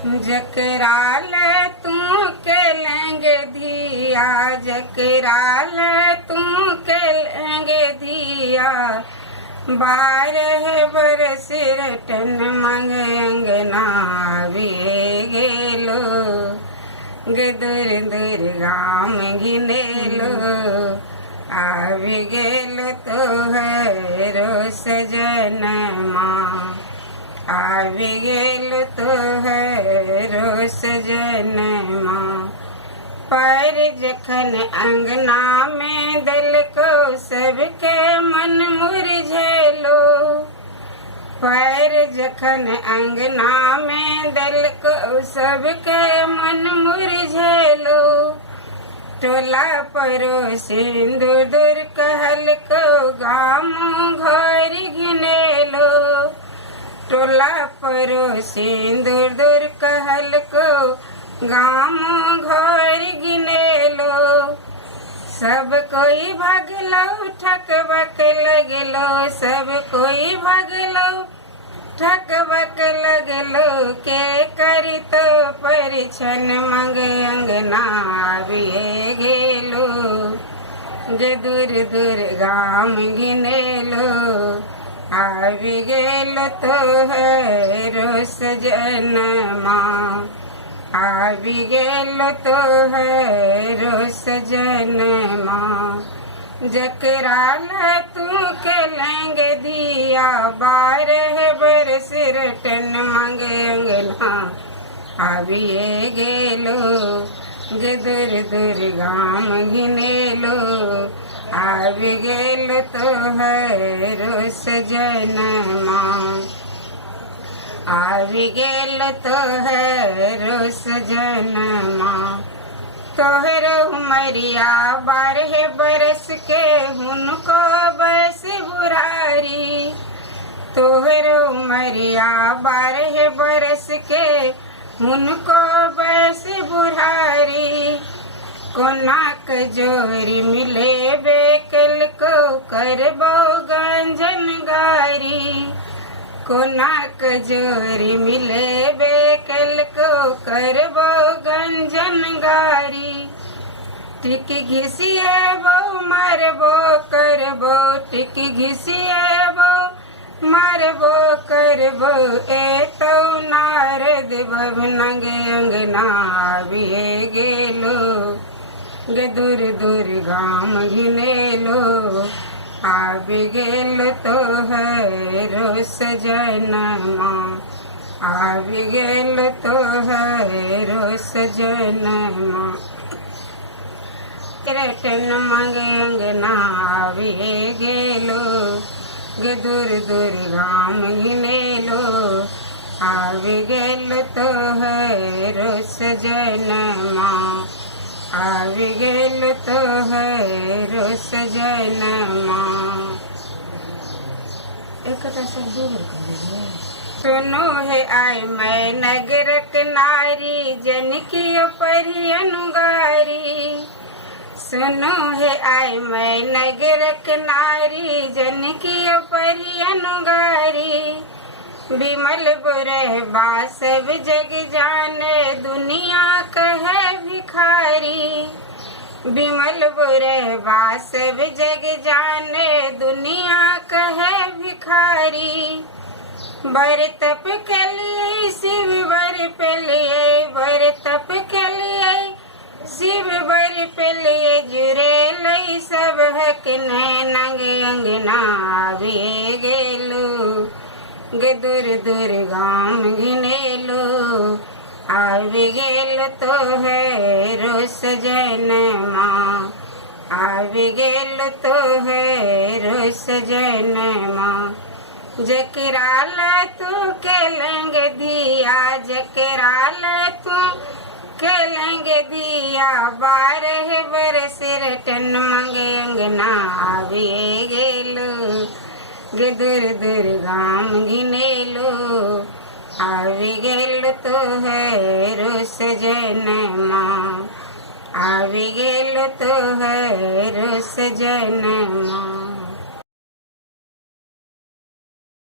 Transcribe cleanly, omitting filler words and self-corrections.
जकराल तू के लेंगे धिया, जकराल तू के लेंगे धिया। 12 बरस रटन मंग अंगना बिये गेलो, गे दूर दूर गाम गिनेलो। आबि गेलो तोहरो सजनमा, आबि गेलो तोहरो सजनमा। पर जखन अंगना में दलको सबके मन मुरझेलो, पर जखन अंगना में दलको सबके मन मुरझेलो। टोला पड़ोसिन दूर दूर कहल को गामो घर घिनेलो, टोला पड़ोसिन दूर दूर कहल को गामो घर गिनेलो। सब कोई भगलो ठकबक लगलो, सब कोई भगलो ठकबक लगलो। के करी तो परिछन मंग अंगना बिये गेलो, गे दूर दूर गाम गिनेलो। आबि गेलो तोहरो सजनमा, आबि गेलो तोहरो सजनमा। जकराल तू के लेंगे धिया, 12 बरस रटन मंग अंगना आबिये गेलो, गे दूर दूर गाम गिनेलो। आबि गेलो तोहरो सजनमा, आबि गेलो तोहरो सजनमा। तोहरो उमरिया 12 बरस के हुनको बस बुरारी, तोहरो उमरिया 12 बरस के हुनको बस बुढ़ारी। कोनाक जोरी मिले बेकल को करबो गंजन गारी, कोनाक जोरी मिले बेकल को करबो गंजन गारी। टिक घिसिएबो मारबो करबो, टिक घिसिएबो मारबो करबो। एतो नारद बभनंग अंगना बिये गेलो, गे दूर दूर गाम घिनेलो। आबि गेलो तोहरो सजनमा, आबि गेलो तोहरो सजनमा। रटन मंग अंगना बिये गेलो, गे दूर दूर गाम गिनेलो। आबि गेलो तोहरो सजनमा, आबि गेलो तोहरो सजनमा। एकटा सब दूर कर दे। सुनो है आय मैं नगरक नारी, जनकी परी अनुगारी। सुनो है आय मैं नगरक नारी, जनकी परी अनुगारी। बिमल बुरहबा सब जग जाने, दुनिया कहे भिखारी। बिमल बुरहबा सब जग जाने, दुनिया कहे भिखारी। बर तप के लिए शिव बर पे लिए, बर तप के लिए शिव बर पे लिए। जुरे लई सब हक नंग अंगना बिये गेलो, गे दूर दूर गाम गिनेलो। आबि गेलो तोहरो सजनमा, आबि गेलो तोहरो सजनमा। जकराल तू के लेंगे धिया, जकराल तू के लेंगे धिया। 12 बरस रटन मंग अंगना बिये गेलो, गे दूर दूर गाम गिनेलो। आबि गेलो तोहरो सजनमा, आबि गेलो तोहरो सजनमा।